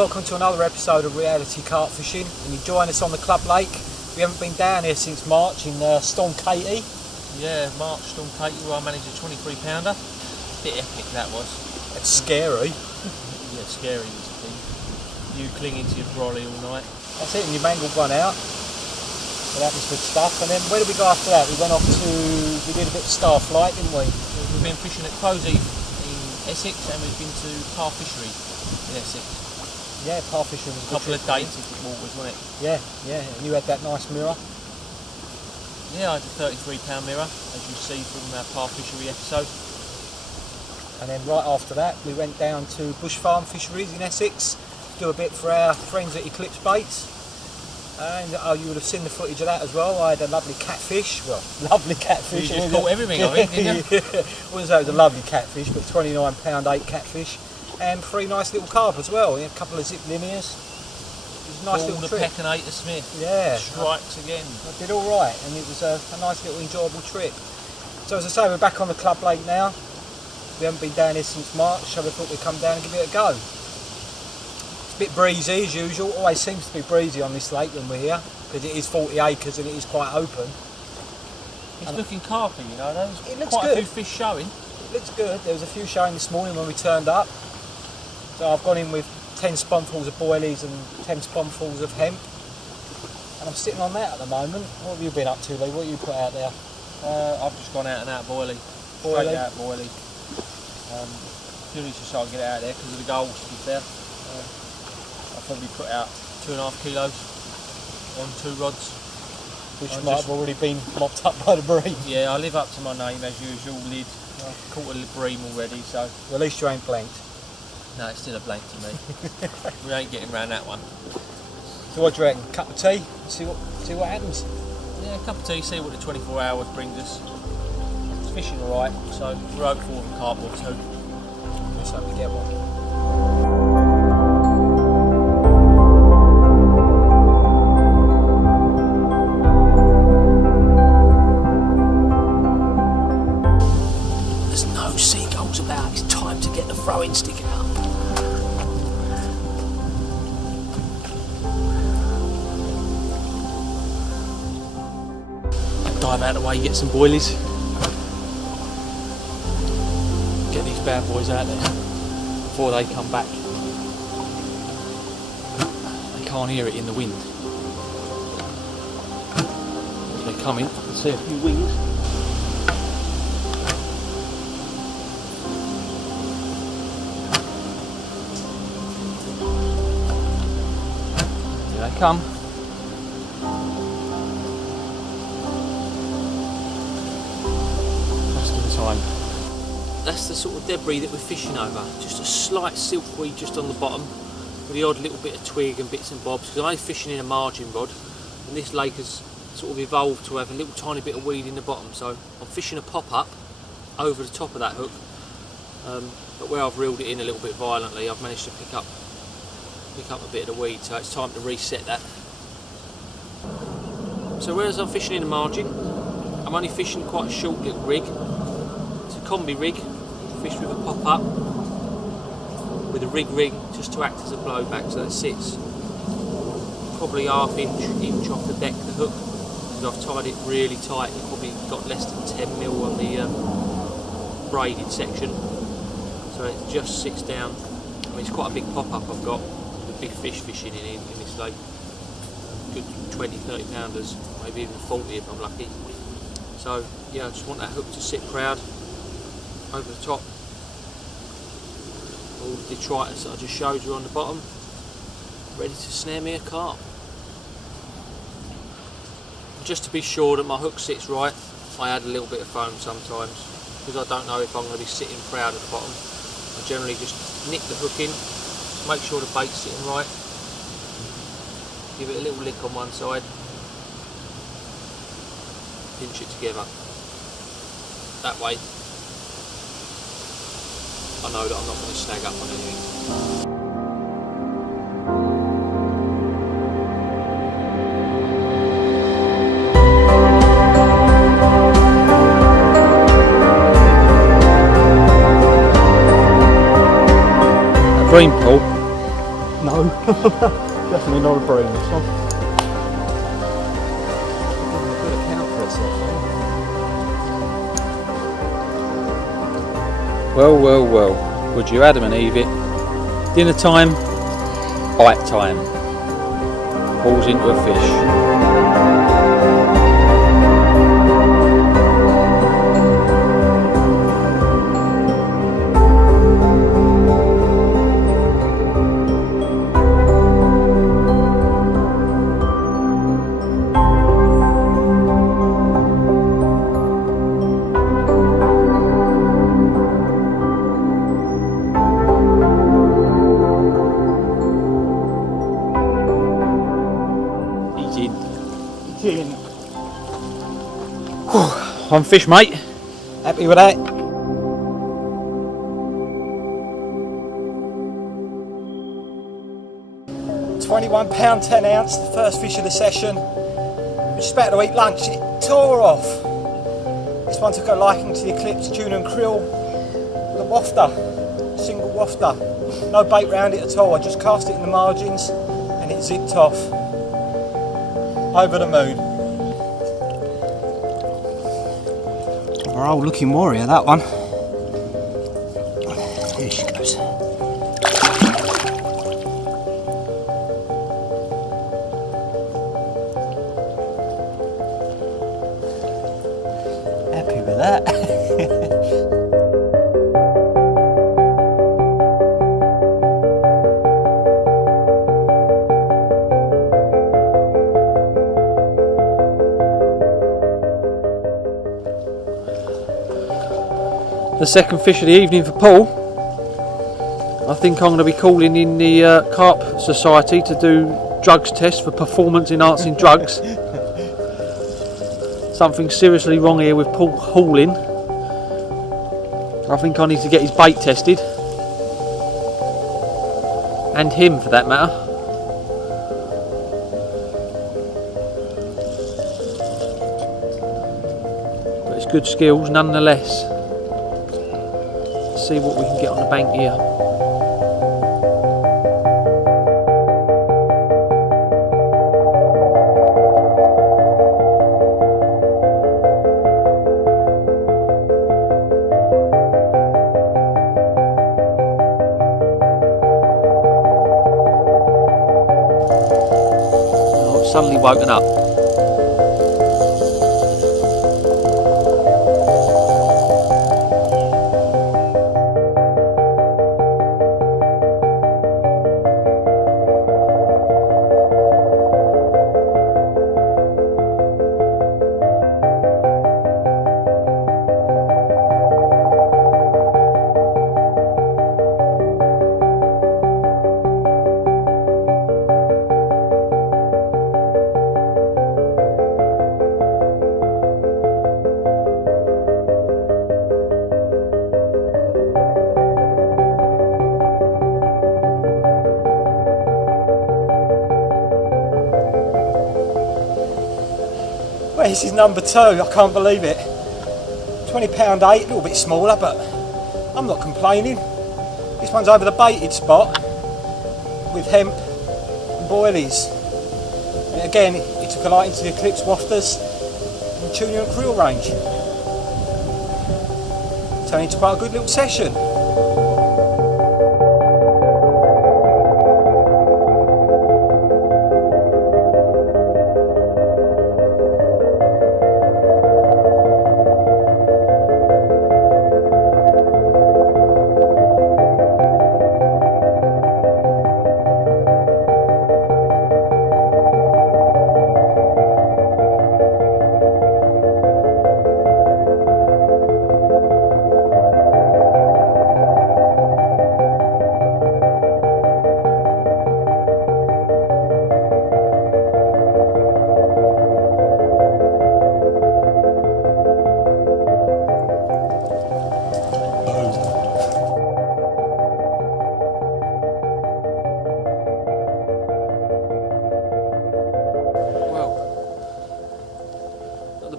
welcome to another episode of Reality Carp Fishing, and you join us on the Club Lake. We haven't been down here since March in Storm Katie. Yeah, March Storm Katie, where I managed a 23 pounder. Bit epic that was. It's scary. Yeah, scary was the thing. You clinging to your brolly all night. That's it, and you mangled one out. So that was good stuff. And then where did we go after that? We did a bit of Star-Flite, didn't we? We've been fishing at Crowsey in Essex, and we've been to Par Fishery in Essex. Yeah, Par Fishery was a couple of dates in the waters, wasn't it? Yeah, and you had that nice mirror. Yeah, I had a 33 pound mirror, as you see from our Par Fishery episode. And then right after that, we went down to Bush Farm Fisheries in Essex to do a bit for our friends at Eclipse baits. And you would have seen the footage of that as well. I had a lovely catfish. Well, lovely catfish. You just caught everything, I think, didn't you? Yeah. Well, it was a lovely catfish, but 29 pound 8 catfish, and 3 nice little carp as well. A couple of zip linears. It was a nice little trip. The Pecinator Smith. Yeah. Strikes again. I did all right, and it was a nice little enjoyable trip. So as I say, we're back on the Club Lake now. We haven't been down here since March, so we thought we'd come down and give it a go. Bit breezy as usual, always seems to be breezy on this lake when we're here, because it is 40 acres and it is quite open. It's looking carpy, you know, it looks quite good. a few fish showing. It looks good, there was a few showing this morning when we turned up. So I've gone in with 10 sponfuls of boilies and 10 sponfuls of hemp, and I'm sitting on that at the moment. What have you been up to, Lee? What have you put out there? I've just gone out and out boilie. Straight out boilie. Purely just so I can get it out there because of the goals, to be fair. I've probably put out 2.5 kilos on 2 rods. Which might have already been mopped up by the bream. Yeah, I live up to my name as usual, Lid. I've caught a bream already, so... Well, at least you ain't blanked. No, it's still a blank to me. We ain't getting around that one. So what do you reckon? Cup of tea? See what happens? Yeah, a cup of tea, see what the 24 hours brings us. It's fishing alright, so we're hopeful of a carp or 2. Let's hope we get one. Throwing stick out. Dive out of the way, get some boilies. Get these bad boys out there before they come back. They can't hear it in the wind. As they come in, I can see a few wings. Come. Just in time. That's the sort of debris that we're fishing over. Just a slight silkweed just on the bottom, with the odd little bit of twig and bits and bobs. Because I'm only fishing in a margin rod, and this lake has sort of evolved to have a little tiny bit of weed in the bottom. So I'm fishing a pop-up over the top of that hook, but where I've reeled it in a little bit violently, I've managed to pick up a bit of the weed. So it's time to reset that. So whereas I'm fishing in a margin, I'm only fishing quite a short little rig. It's a combi rig, fished with a pop-up, with a rig just to act as a blowback, so that sits probably ½ inch off the deck of the hook, because I've tied it really tight. You've probably got less than 10mm on the braided section, so it just sits down. I mean, it's quite a big pop-up I've got, with big fish fishing in this lake. Good 20-30 pounders, maybe even 40 if I'm lucky. So yeah, I just want that hook to sit proud over the top. All the detritus that I just showed you on the bottom, ready to snare me a carp. Just to be sure that my hook sits right, I add a little bit of foam sometimes, because I don't know if I'm going to be sitting proud at the bottom. I generally just nick the hook in, make sure the bait's sitting right. Give it a little lick on one side, pinch it together. That way, I know that I'm not going to snag up on anything. Bream pull No, definitely not a bream. This one. Good account for itself. Well, well, well. Would you Adam and Eve it? Dinner time, bite time. Balls into a fish. On fish, mate. Happy with that? £21 10 ounce, the first fish of the session. We're just about to eat lunch and it tore off. This one took a liking to the Eclipse tuna and krill. The wafter, single wafter. No bait round it at all. I just cast it in the margins and it zipped off. Over the moon. Our old looking warrior, that one. Here she goes. Happy with that. The second fish of the evening for Paul. I think I'm going to be calling in the Carp Society to do drugs tests for performance enhancing drugs. Something seriously wrong here with Paul hauling. I think I need to get his bait tested. And him for that matter. But it's good skills nonetheless. See what we can get on the bank here. Oh, I've suddenly woken up. Well, this is number 2, I can't believe it. £20 8, a little bit smaller, but I'm not complaining. This one's over the baited spot with hemp and boilies. And again, it took a light into the Eclipse wafters and tuna and krill range. Turned into quite a good little session.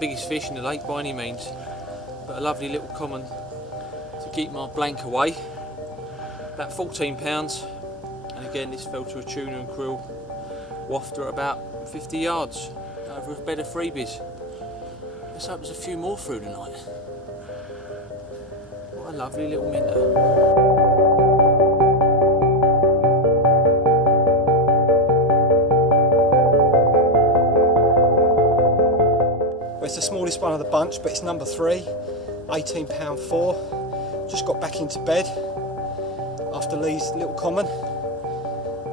Biggest fish in the lake by any means, but a lovely little common to keep my blank away. About £14, And again, this fell to a tuna and krill wafter at about 50 yards over a bed of freebies. Let's hope there's a few more through tonight. What a lovely little minnow. Well, it's the smallest one of the bunch, but it's number 3, 18 pound 4. Just got back into bed after Lee's little common,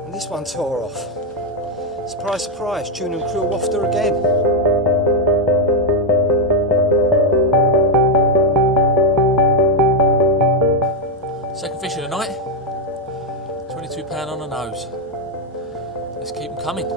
and this one tore off. Surprise, surprise, tuna and krill wafter again. Second fish of the night, 22 pound on the nose. Let's keep them coming.